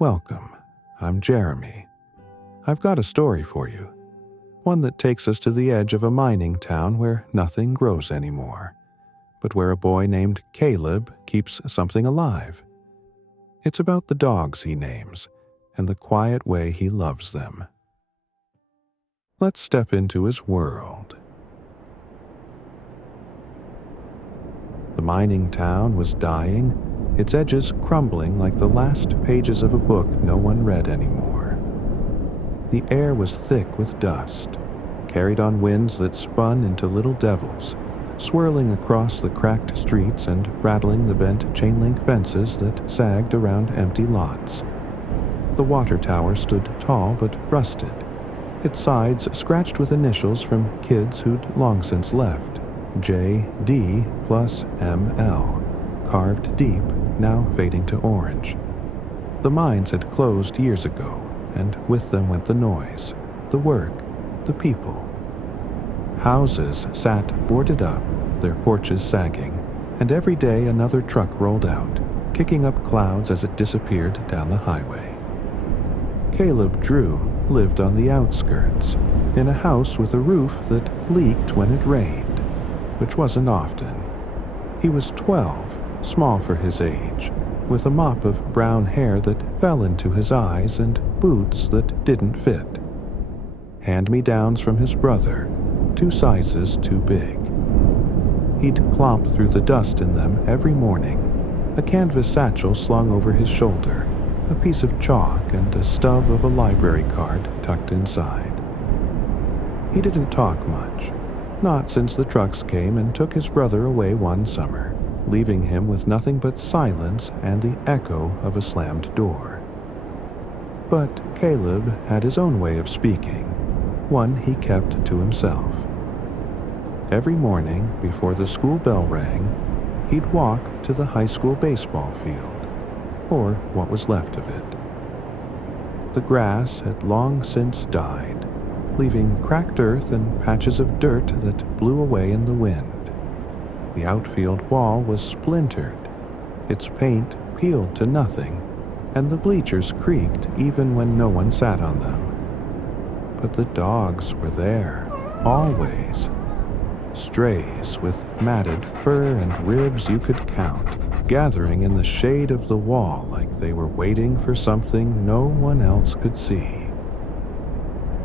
Welcome, I'm Jeremy. I've got a story for you, one that takes us to the edge of a mining town where nothing grows anymore, but where a boy named Caleb keeps something alive. It's about the dogs he names and the quiet way he loves them. Let's step into his world. The mining town was dying, its edges crumbling like the last pages of a book no one read anymore. The air was thick with dust, carried on winds that spun into little devils, swirling across the cracked streets and rattling the bent chain-link fences that sagged around empty lots. The water tower stood tall but rusted, its sides scratched with initials from kids who'd long since left, J.D. plus M.L., carved deep, now fading to orange. The mines had closed years ago, and with them went the noise, the work, the people. Houses sat boarded up, their porches sagging, and every day another truck rolled out, kicking up clouds as it disappeared down the highway. Caleb Drew lived on the outskirts, in a house with a roof that leaked when it rained, which wasn't often. He was 12, small for his age, with a mop of brown hair that fell into his eyes and boots that didn't fit. Hand-me-downs from his brother, 2 sizes too big. He'd clomp through the dust in them every morning, a canvas satchel slung over his shoulder, a piece of chalk and a stub of a library card tucked inside. He didn't talk much, not since the trucks came and took his brother away one summer, leaving him with nothing but silence and the echo of a slammed door. But Caleb had his own way of speaking, one he kept to himself. Every morning, before the school bell rang, he'd walk to the high school baseball field, or what was left of it. The grass had long since died, leaving cracked earth and patches of dirt that blew away in the wind. The outfield wall was splintered, its paint peeled to nothing, and the bleachers creaked even when no one sat on them. But the dogs were there, always. Strays with matted fur and ribs you could count, gathering in the shade of the wall like they were waiting for something no one else could see.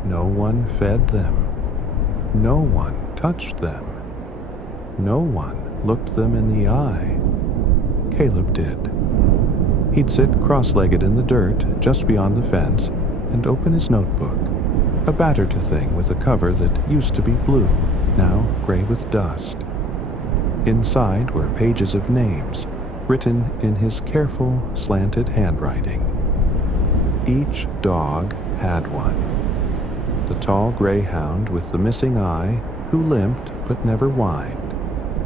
No one fed them. No one touched them. No one looked them in the eye. Caleb did. He'd sit cross-legged in the dirt just beyond the fence and open his notebook, a battered thing with a cover that used to be blue, now gray with dust. Inside were pages of names, written in his careful, slanted handwriting. Each dog had one. The tall greyhound with the missing eye, who limped but never whined.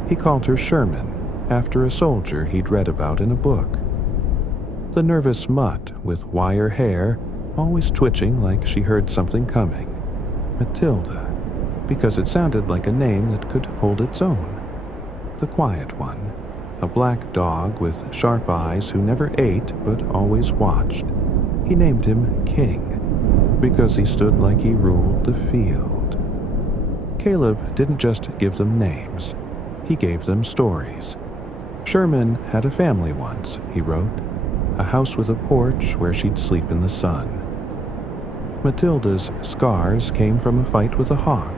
He called her Sherman, after a soldier he'd read about in a book. The nervous mutt with wire hair, always twitching like she heard something coming. Matilda, because it sounded like a name that could hold its own. The quiet one, a black dog with sharp eyes who never ate but always watched. He named him King, because he stood like he ruled the field. Caleb didn't just give them names. He gave them stories. Sherman had a family once, he wrote, a house with a porch where she'd sleep in the sun. Matilda's scars came from a fight with a hawk,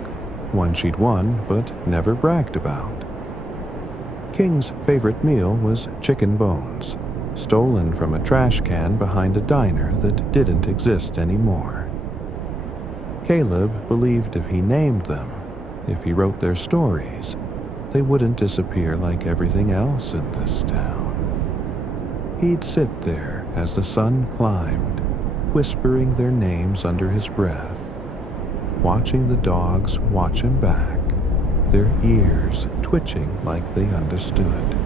one she'd won but never bragged about. King's favorite meal was chicken bones, stolen from a trash can behind a diner that didn't exist anymore. Caleb believed if he named them, if he wrote their stories, they wouldn't disappear like everything else in this town. He'd sit there as the sun climbed, whispering their names under his breath, watching the dogs watch him back, their ears twitching like they understood.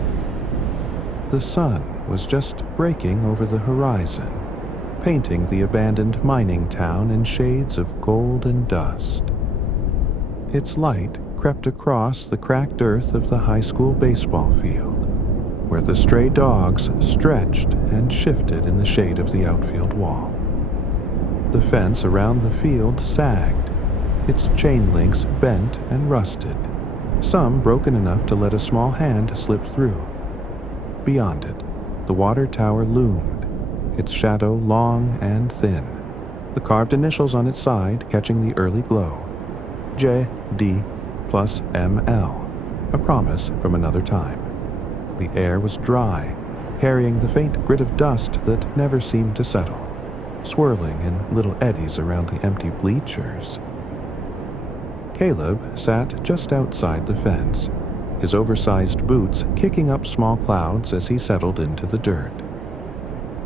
The sun was just breaking over the horizon, painting the abandoned mining town in shades of gold and dust. Its light crept across the cracked earth of the high school baseball field, where the stray dogs stretched and shifted in the shade of the outfield wall. The fence around the field sagged, its chain links bent and rusted, some broken enough to let a small hand slip through. Beyond it, the water tower loomed, its shadow long and thin, the carved initials on its side catching the early glow. J.D. plus M.L., a promise from another time. The air was dry, carrying the faint grit of dust that never seemed to settle, swirling in little eddies around the empty bleachers. Caleb sat just outside the fence, his oversized boots kicking up small clouds as he settled into the dirt.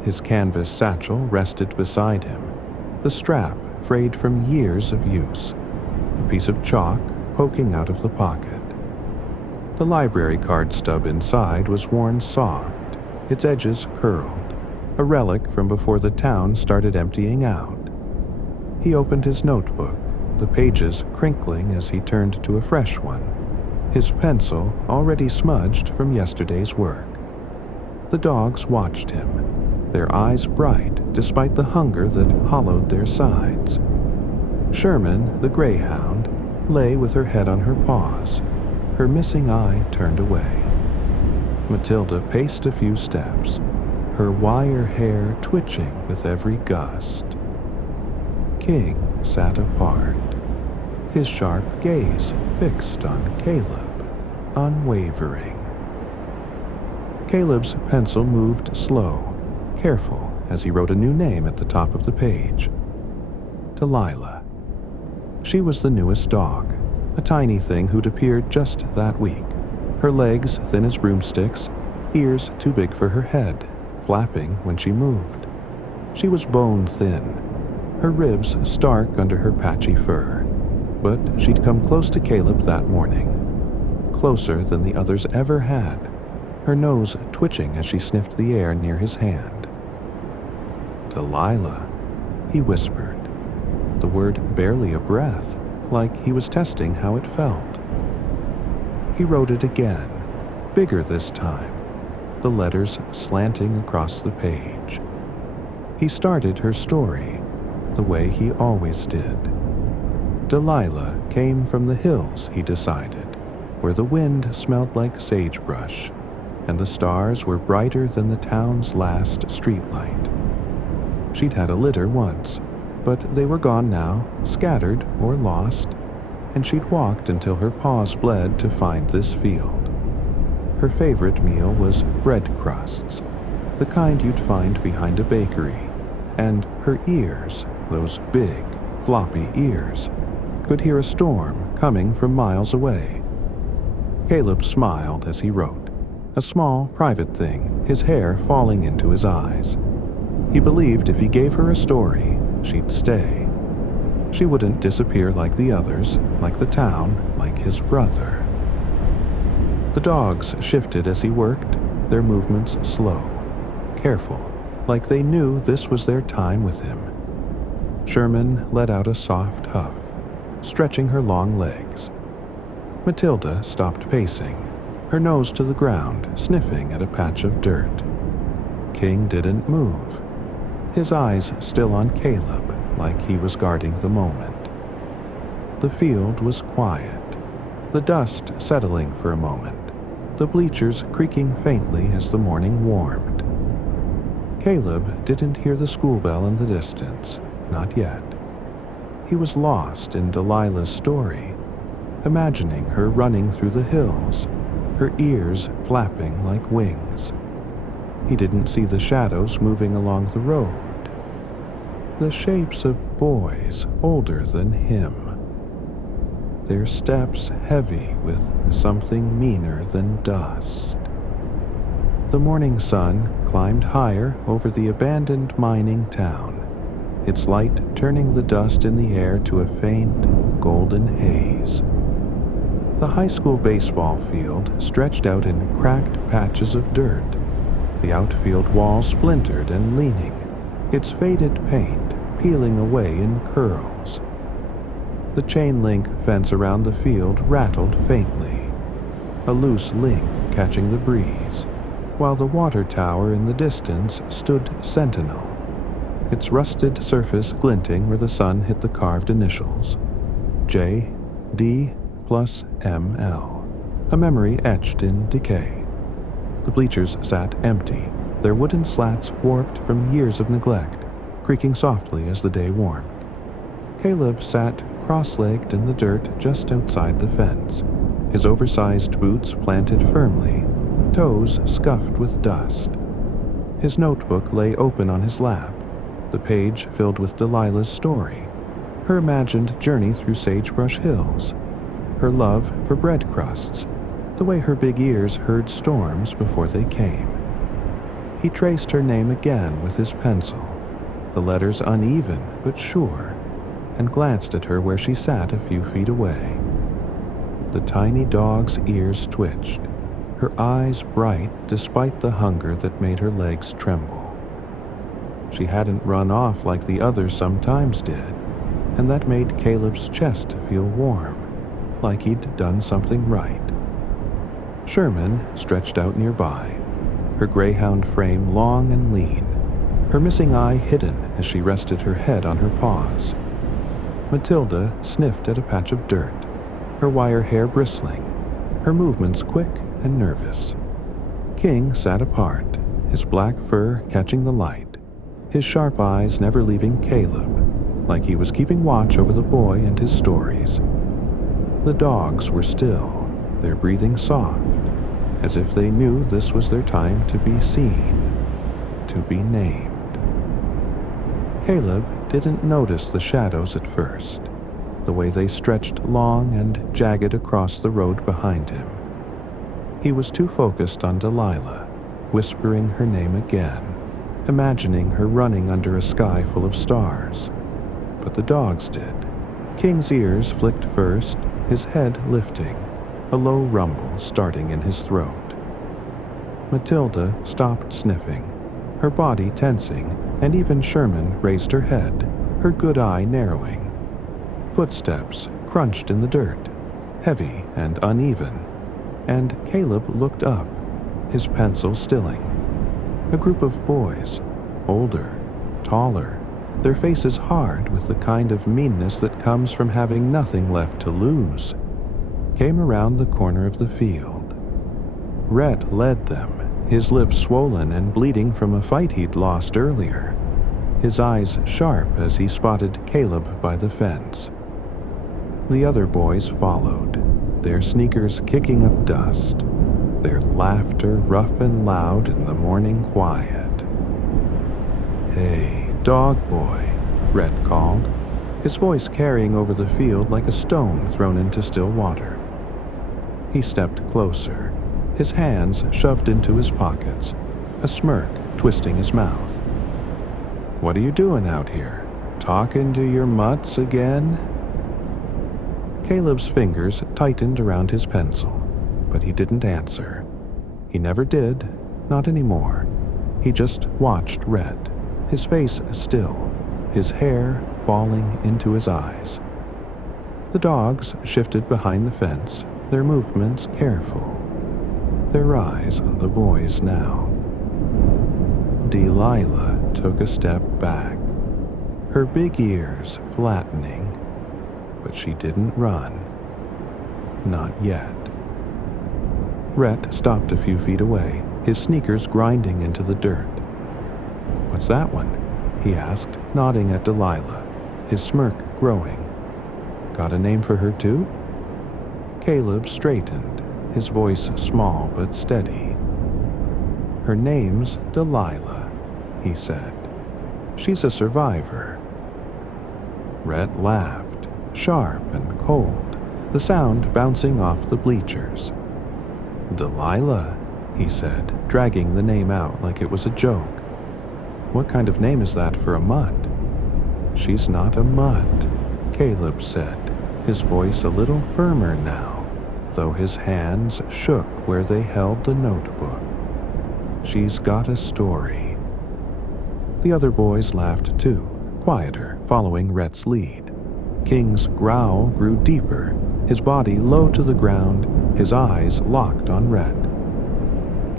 His canvas satchel rested beside him, the strap frayed from years of use, a piece of chalk poking out of the pocket. The library card stub inside was worn soft, its edges curled, a relic from before the town started emptying out. He opened his notebook, the pages crinkling as he turned to a fresh one, his pencil already smudged from yesterday's work. The dogs watched him, their eyes bright despite the hunger that hollowed their sides. Sherman, the greyhound, lay with her head on her paws, her missing eye turned away. Matilda paced a few steps, her wire hair twitching with every gust. King sat apart, his sharp gaze fixed on Caleb, unwavering. Caleb's pencil moved slow, careful as he wrote a new name at the top of the page. Delilah. She was the newest dog, a tiny thing who'd appeared just that week, her legs thin as broomsticks, ears too big for her head, flapping when she moved. She was bone-thin, her ribs stark under her patchy fur, but she'd come close to Caleb that morning, closer than the others ever had, her nose twitching as she sniffed the air near his hand. Delilah, he whispered, the word barely a breath, like he was testing how it felt. He wrote it again, bigger this time, the letters slanting across the page. He started her story, the way he always did. Delilah came from the hills, he decided, where the wind smelled like sagebrush, and the stars were brighter than the town's last streetlight. She'd had a litter once, but they were gone now, scattered or lost, and she'd walked until her paws bled to find this field. Her favorite meal was bread crusts, the kind you'd find behind a bakery, and her ears, those big, floppy ears, could hear a storm coming from miles away. Caleb smiled as he wrote, a small, private thing, his hair falling into his eyes. He believed if he gave her a story, she'd stay. She wouldn't disappear like the others, like the town, like his brother. The dogs shifted as he worked, their movements slow, careful, like they knew this was their time with him. Sherman let out a soft huff, stretching her long legs. Matilda stopped pacing, her nose to the ground, sniffing at a patch of dirt. King didn't move, his eyes still on Caleb, like he was guarding the moment. The field was quiet, the dust settling for a moment, the bleachers creaking faintly as the morning warmed. Caleb didn't hear the school bell in the distance, not yet. He was lost in Delilah's story, imagining her running through the hills, her ears flapping like wings. He didn't see the shadows moving along the road, the shapes of boys older than him, their steps heavy with something meaner than dust. The morning sun climbed higher over the abandoned mining town, its light turning the dust in the air to a faint, golden haze. The high school baseball field stretched out in cracked patches of dirt, the outfield wall splintered and leaning, its faded paint peeling away in curls. The chain-link fence around the field rattled faintly, a loose link catching the breeze, while the water tower in the distance stood sentinel, its rusted surface glinting where the sun hit the carved initials. J, D plus ML, a memory etched in decay. The bleachers sat empty, their wooden slats warped from years of neglect, creaking softly as the day warmed. Caleb sat cross-legged in the dirt just outside the fence, his oversized boots planted firmly, toes scuffed with dust. His notebook lay open on his lap, the page filled with Delilah's story, her imagined journey through Sagebrush Hills, her love for bread crusts, the way her big ears heard storms before they came. He traced her name again with his pencil, the letters uneven but sure, and glanced at her where she sat a few feet away. The tiny dog's ears twitched, her eyes bright despite the hunger that made her legs tremble. She hadn't run off like the others sometimes did, and that made Caleb's chest feel warm, like he'd done something right. Sherman stretched out nearby, her greyhound frame long and lean, her missing eye hidden as she rested her head on her paws. Matilda sniffed at a patch of dirt, her wire hair bristling, her movements quick and nervous. King sat apart, his black fur catching the light, his sharp eyes never leaving Caleb, like he was keeping watch over the boy and his stories. The dogs were still, their breathing soft, as if they knew this was their time to be seen, to be named. Caleb didn't notice the shadows at first, the way they stretched long and jagged across the road behind him. He was too focused on Delilah, whispering her name again, imagining her running under a sky full of stars. But the dogs did. King's ears flicked first, his head lifting, a low rumble starting in his throat. Matilda stopped sniffing, her body tensing, and even Sherman raised her head, her good eye narrowing. Footsteps crunched in the dirt, heavy and uneven, and Caleb looked up, his pencil stilling. A group of boys, older, taller, their faces hard with the kind of meanness that comes from having nothing left to lose, came around the corner of the field. Rhett led them, his lips swollen and bleeding from a fight he'd lost earlier, his eyes sharp as he spotted Caleb by the fence. The other boys followed, their sneakers kicking up dust, their laughter rough and loud in the morning quiet. "Hey, dog boy," Rhett called, his voice carrying over the field like a stone thrown into still water. He stepped closer, his hands shoved into his pockets, a smirk twisting his mouth. "What are you doing out here? Talking to your mutts again?" Caleb's fingers tightened around his pencil, but he didn't answer. He never did, not anymore. He just watched Rhett, his face still, his hair falling into his eyes. The dogs shifted behind the fence, their movements careful, their eyes on the boys now. Delilah took a step back, her big ears flattening, but she didn't run. Not yet. Rhett stopped a few feet away, his sneakers grinding into the dirt. "What's that one?" he asked, nodding at Delilah, his smirk growing. "Got a name for her too?" Caleb straightened, his voice small but steady. "Her name's Delilah," he said. "She's a survivor." Rhett laughed, sharp and cold, the sound bouncing off the bleachers. "Delilah," he said, dragging the name out like it was a joke. "What kind of name is that for a mutt?" "She's not a mutt," Caleb said, his voice a little firmer now, though his hands shook where they held the notebook. "She's got a story." The other boys laughed too, quieter, following Rhett's lead. King's growl grew deeper, his body low to the ground, his eyes locked on Rhett.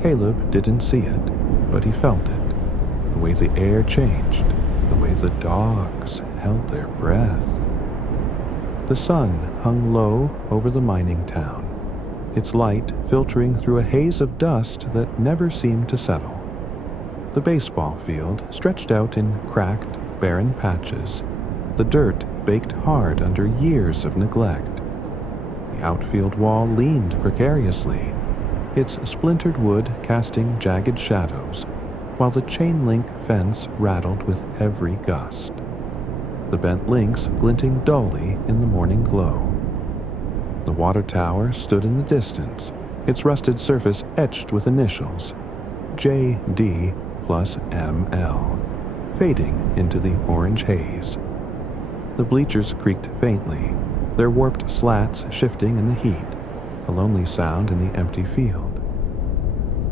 Caleb didn't see it, but he felt it. The way the air changed, the way the dogs held their breath. The sun hung low over the mining town, its light filtering through a haze of dust that never seemed to settle. The baseball field stretched out in cracked, barren patches, the dirt baked hard under years of neglect. The outfield wall leaned precariously, its splintered wood casting jagged shadows, while the chain-link fence rattled with every gust. The bent links glinting dully in the morning glow. The water tower stood in the distance, its rusted surface etched with initials, JD plus ML, fading into the orange haze. The bleachers creaked faintly, their warped slats shifting in the heat, a lonely sound in the empty field.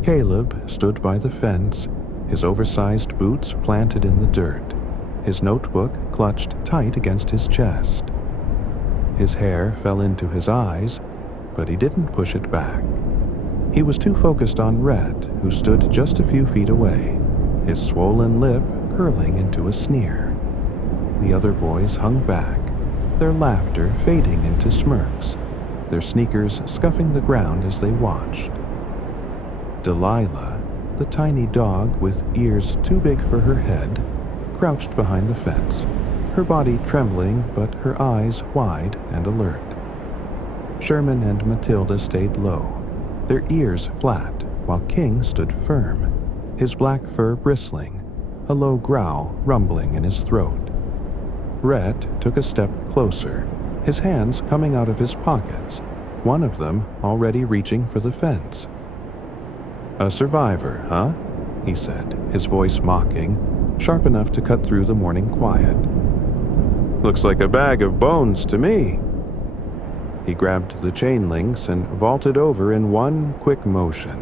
Caleb stood by the fence, his oversized boots planted in the dirt, his notebook clutched tight against his chest. His hair fell into his eyes, but he didn't push it back. He was too focused on Rhett, who stood just a few feet away, his swollen lip curling into a sneer. The other boys hung back, their laughter fading into smirks, their sneakers scuffing the ground as they watched. Delilah, the tiny dog with ears too big for her head, crouched behind the fence, her body trembling but her eyes wide and alert. Sherman and Matilda stayed low, their ears flat, while King stood firm, his black fur bristling, a low growl rumbling in his throat. Rhett took a step closer, his hands coming out of his pockets, one of them already reaching for the fence. "A survivor, huh?" he said, his voice mocking, sharp enough to cut through the morning quiet. "Looks like a bag of bones to me." He grabbed the chain links and vaulted over in one quick motion,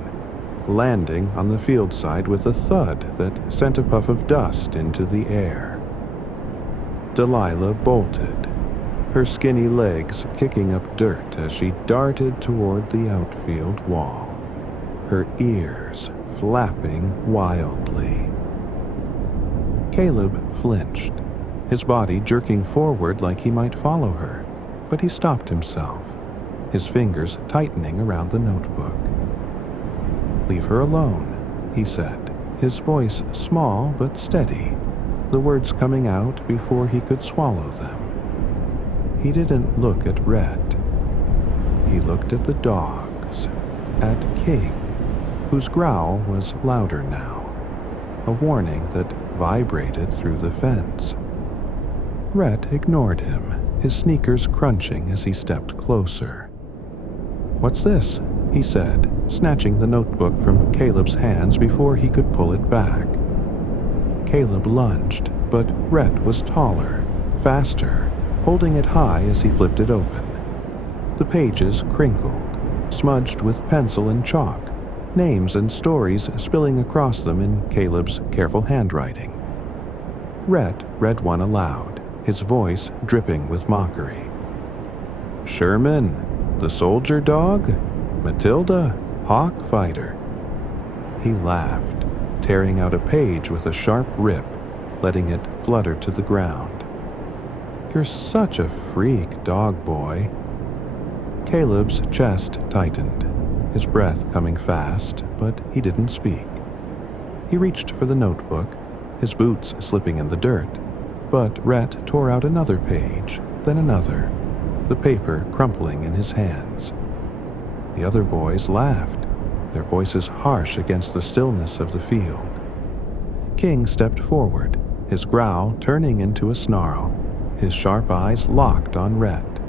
landing on the field side with a thud that sent a puff of dust into the air. Delilah bolted, her skinny legs kicking up dirt as she darted toward the outfield wall, her ears flapping wildly. Caleb flinched, his body jerking forward like he might follow her, but he stopped himself, his fingers tightening around the notebook. "Leave her alone," he said, his voice small but steady, the words coming out before he could swallow them. He didn't look at Rhett. He looked at the dogs, at King, whose growl was louder now, a warning that vibrated through the fence. Rhett ignored him, his sneakers crunching as he stepped closer. "What's this?" he said, snatching the notebook from Caleb's hands before he could pull it back. Caleb lunged, but Rhett was taller, faster, holding it high as he flipped it open. The pages crinkled, smudged with pencil and chalk, names and stories spilling across them in Caleb's careful handwriting. Rhett read one aloud, his voice dripping with mockery. "Sherman, the soldier dog? Matilda, hawk fighter." He laughed, tearing out a page with a sharp rip, letting it flutter to the ground. "You're such a freak, dog boy." Caleb's chest tightened, his breath coming fast, but he didn't speak. He reached for the notebook, his boots slipping in the dirt, but Rhett tore out another page, then another, the paper crumpling in his hands. The other boys laughed, their voices harsh against the stillness of the field. King stepped forward, his growl turning into a snarl, his sharp eyes locked on Rhett.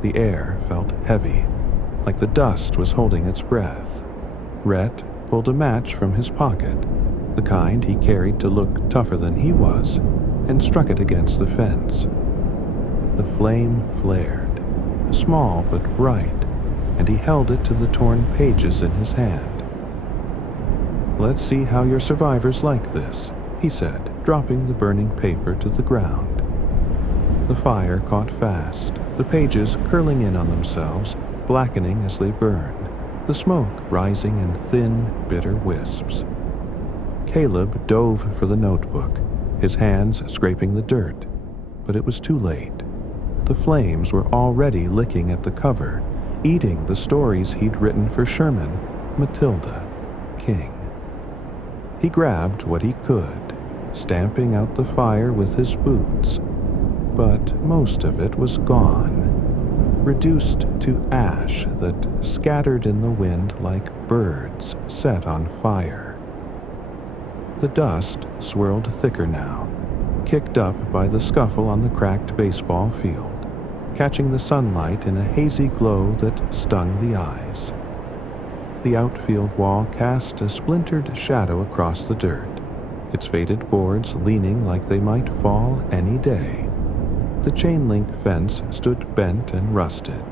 The air felt heavy, like the dust was holding its breath. Rhett pulled a match from his pocket, the kind he carried to look tougher than he was, and struck it against the fence. The flame flared, small but bright, and he held it to the torn pages in his hand. "Let's see how your survivors like this," he said, dropping the burning paper to the ground. The fire caught fast, the pages curling in on themselves, blackening as they burned. the smoke rising in thin, bitter wisps. Caleb dove for the notebook, his hands scraping the dirt, but it was too late. The flames were already licking at the cover, eating the stories he'd written for Sherman, Matilda, King. He grabbed what he could, stamping out the fire with his boots, but most of it was gone, reduced to ash that scattered in the wind like birds set on fire. The dust swirled thicker now, kicked up by the scuffle on the cracked baseball field, catching the sunlight in a hazy glow that stung the eyes. The outfield wall cast a splintered shadow across the dirt, its faded boards leaning like they might fall any day. The chain-link fence stood bent and rusted,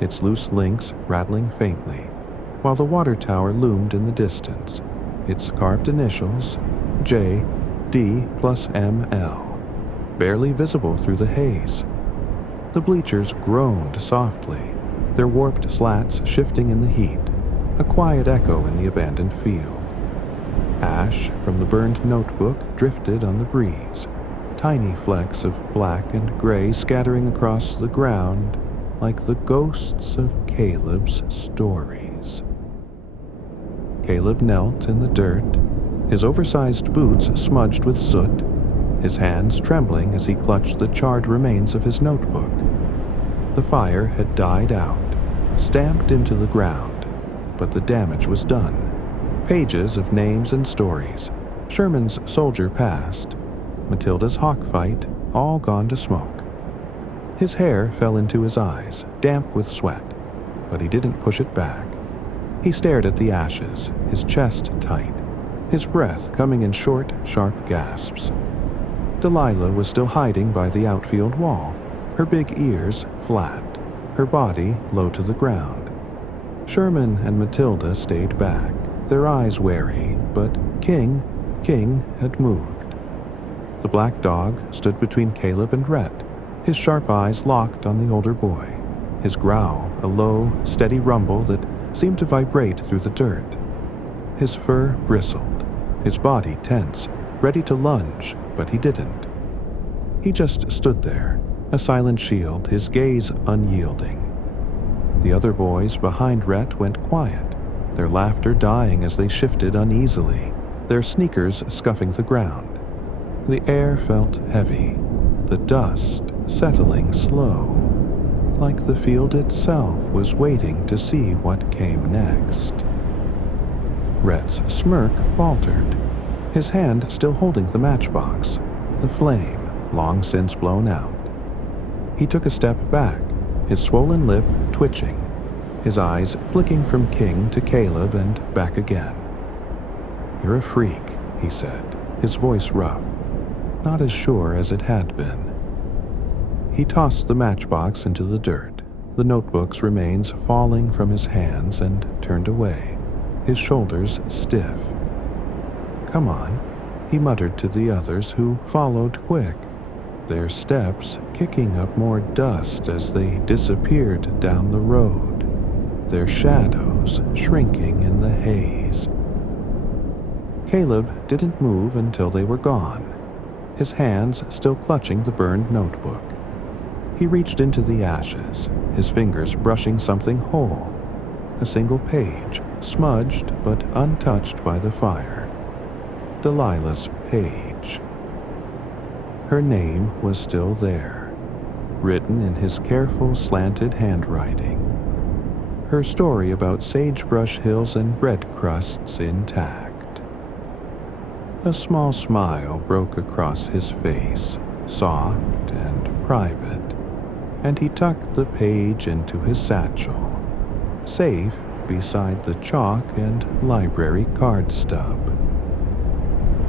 its loose links rattling faintly, while the water tower loomed in the distance, its carved initials, J, D plus ML, barely visible through the haze. The bleachers groaned softly, their warped slats shifting in the heat, a quiet echo in the abandoned field. Ash from the burned notebook drifted on the breeze, tiny flecks of black and gray scattering across the ground like the ghosts of Caleb's stories. Caleb knelt in the dirt, his oversized boots smudged with soot, his hands trembling as he clutched the charred remains of his notebook. The fire had died out, stamped into the ground, but the damage was done. Pages of names and stories, Sherman's soldier past, Matilda's hawk fight, all gone to smoke. His hair fell into his eyes, damp with sweat, but he didn't push it back. He stared at the ashes, his chest tight, his breath coming in short, sharp gasps. Delilah was still hiding by the outfield wall, her big ears flat, her body low to the ground. Sherman and Matilda stayed back, their eyes wary, but King had moved. The black dog stood between Caleb and Rhett, his sharp eyes locked on the older boy, his growl a low, steady rumble that seemed to vibrate through the dirt. His fur bristled, his body tense, ready to lunge, but he didn't. He just stood there, a silent shield, his gaze unyielding. The other boys behind Rhett went quiet, their laughter dying as they shifted uneasily, their sneakers scuffing the ground. The air felt heavy, the dust settling slow, like the field itself was waiting to see what came next. Rhett's smirk faltered, his hand still holding the matchbox, the flame long since blown out. He took a step back, his swollen lip twitching, his eyes flicking from King to Caleb and back again. "You're a freak," he said, his voice rough, not as sure as it had been. He tossed the matchbox into the dirt, the notebook's remains falling from his hands, and turned away, his shoulders stiff. "Come on," he muttered to the others, who followed quick, their steps kicking up more dust as they disappeared down the road, their shadows shrinking in the haze. Caleb didn't move until they were gone, his hands still clutching the burned notebook. He reached into the ashes, his fingers brushing something whole, a single page, smudged but untouched by the fire. Delilah's page. Her name was still there, written in his careful, slanted handwriting. Her story about sagebrush hills and bread crusts intact. A small smile broke across his face, soft and private, and he tucked the page into his satchel, safe beside the chalk and library card stub.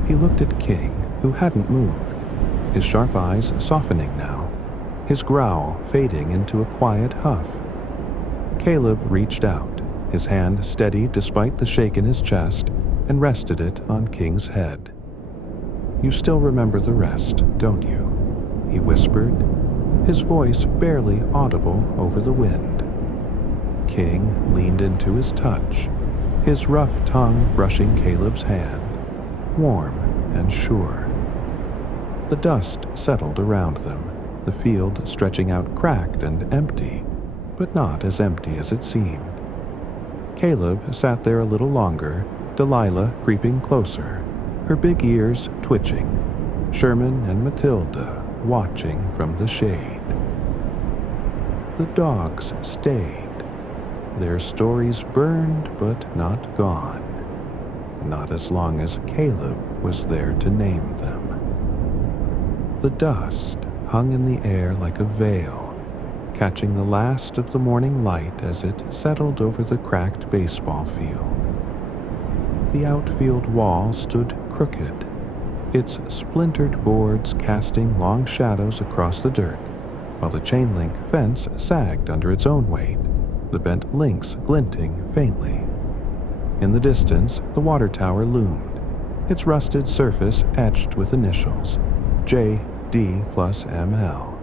He looked at King, who hadn't moved, his sharp eyes softening now, his growl fading into a quiet huff. Caleb reached out, his hand steady despite the shake in his chest, and rested it on King's head. "You still remember the rest, don't you?" he whispered, his voice barely audible over the wind. King leaned into his touch, his rough tongue brushing Caleb's hand, warm and sure. The dust settled around them, the field stretching out cracked and empty, but not as empty as it seemed. Caleb sat there a little longer, Delilah creeping closer, her big ears twitching, Sherman and Matilda watching from the shade. The dogs stayed. Their stories burned but not gone. Not as long as Caleb was there to name them. The dust hung in the air like a veil, catching the last of the morning light as it settled over the cracked baseball field. The outfield wall stood crooked, its splintered boards casting long shadows across the dirt, while the chain-link fence sagged under its own weight, the bent links glinting faintly. In the distance, the water tower loomed, its rusted surface etched with initials, J.D. plus M.L.,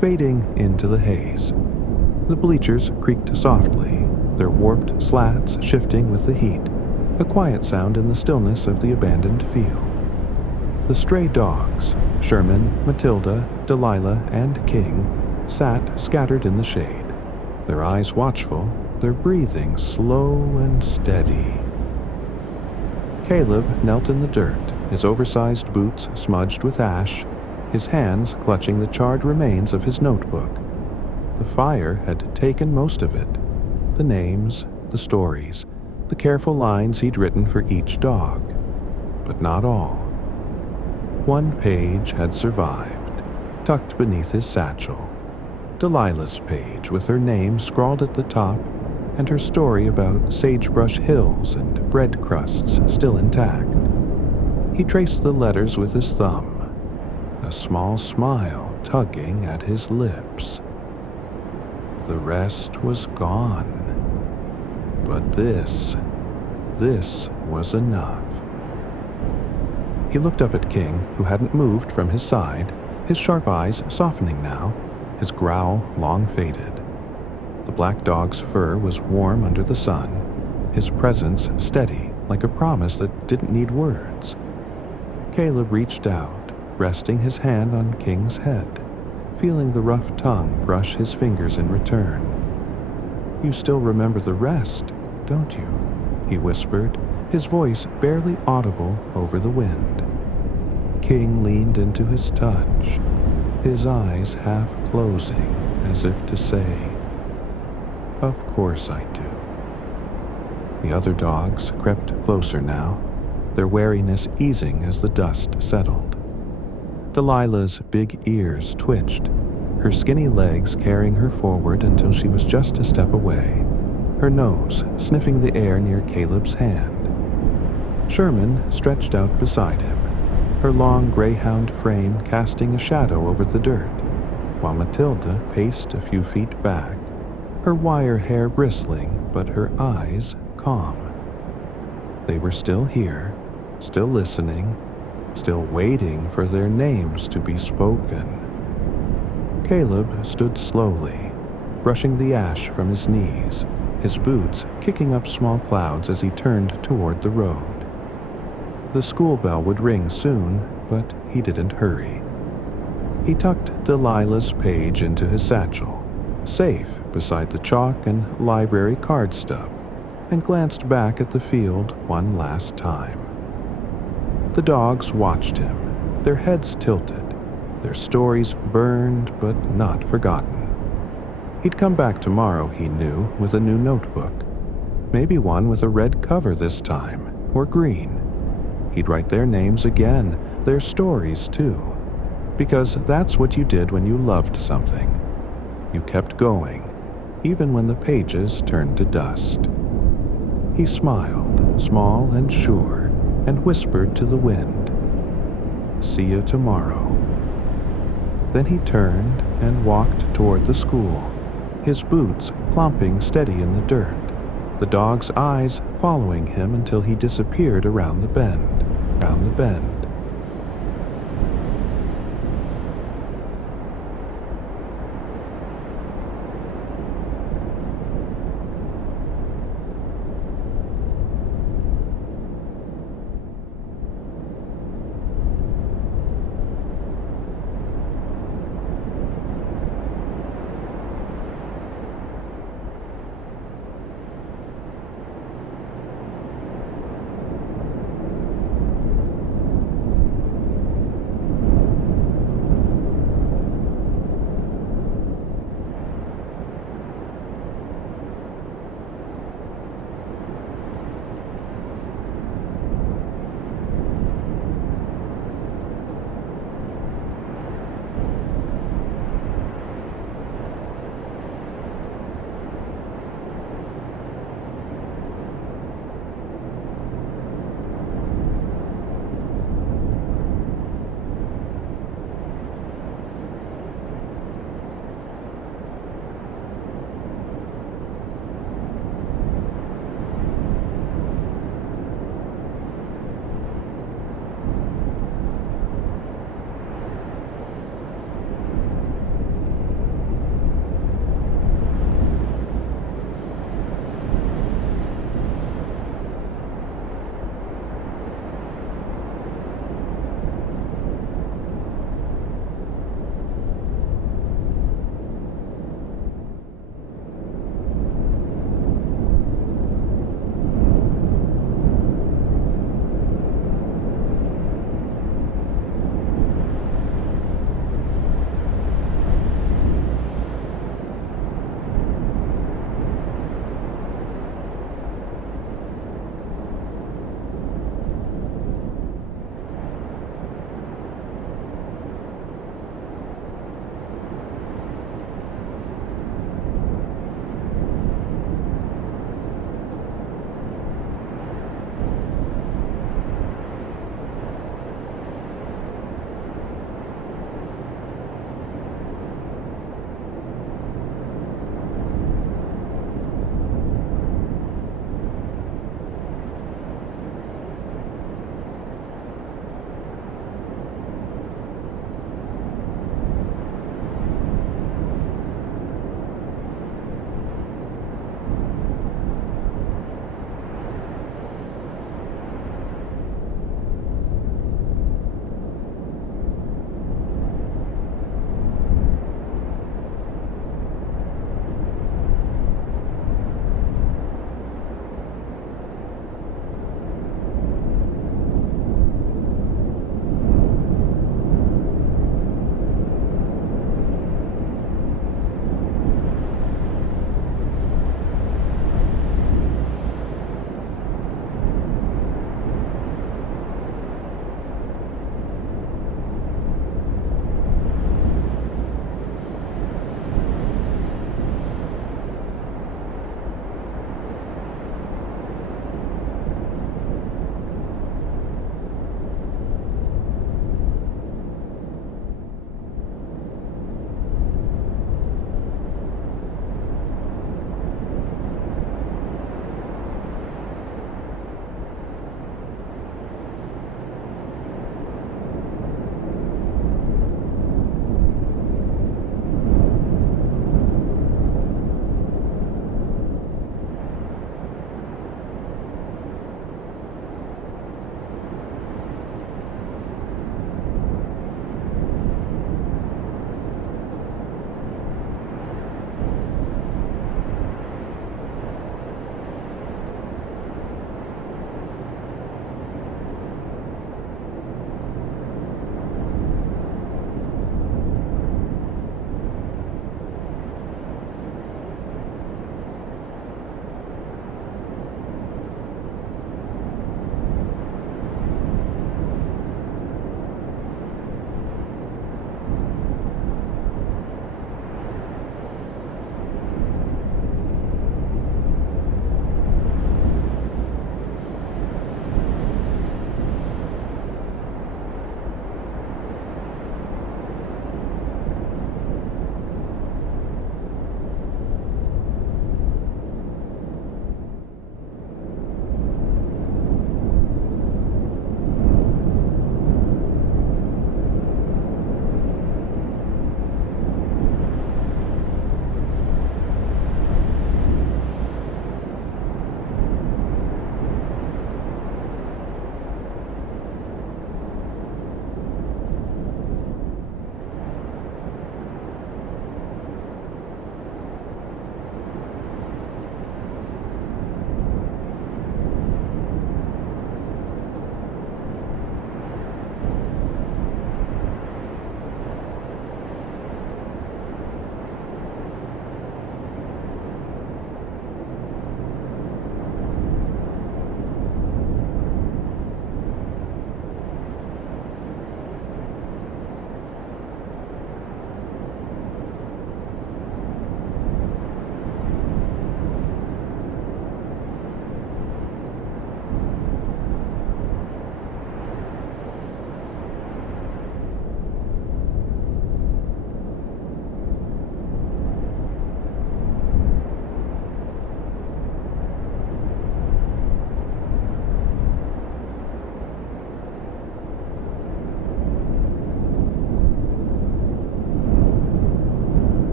fading into the haze. The bleachers creaked softly, their warped slats shifting with the heat, a quiet sound in the stillness of the abandoned field. The stray dogs, Sherman, Matilda, Delilah, and King, sat scattered in the shade, their eyes watchful, their breathing slow and steady. Caleb knelt in the dirt, his oversized boots smudged with ash, his hands clutching the charred remains of his notebook. The fire had taken most of it, the names, the stories, the careful lines he'd written for each dog, but not all. One page had survived, tucked beneath his satchel. Delilah's page with her name scrawled at the top and her story about sagebrush hills and bread crusts still intact. He traced the letters with his thumb, a small smile tugging at his lips. The rest was gone. But this was enough. He looked up at King, who hadn't moved from his side, his sharp eyes softening now, his growl long faded. The black dog's fur was warm under the sun, his presence steady, like a promise that didn't need words. Caleb reached out, resting his hand on King's head, feeling the rough tongue brush his fingers in return. "You still remember the rest, don't you?" he whispered, his voice barely audible over the wind. King leaned into his touch, his eyes half closing as if to say, "Of course I do." The other dogs crept closer now, their wariness easing as the dust settled. Delilah's big ears twitched, her skinny legs carrying her forward until she was just a step away, her nose sniffing the air near Caleb's hand. Sherman stretched out beside him, her long greyhound frame casting a shadow over the dirt, while Matilda paced a few feet back, her wire hair bristling but her eyes calm. They were still here, still listening, still waiting for their names to be spoken. Caleb stood slowly, brushing the ash from his knees, his boots kicking up small clouds as he turned toward the road. The school bell would ring soon, but he didn't hurry. He tucked Delilah's page into his satchel, safe beside the chalk and library card stub, and glanced back at the field one last time. The dogs watched him, their heads tilted, their stories burned but not forgotten. He'd come back tomorrow, he knew, with a new notebook. Maybe one with a red cover this time, or green. He'd write their names again, their stories too. Because that's what you did when you loved something. You kept going, even when the pages turned to dust. He smiled, small and sure, and whispered to the wind, "See you tomorrow." Then he turned and walked toward the school, his boots clomping steady in the dirt, the dog's eyes following him until he disappeared around the bend.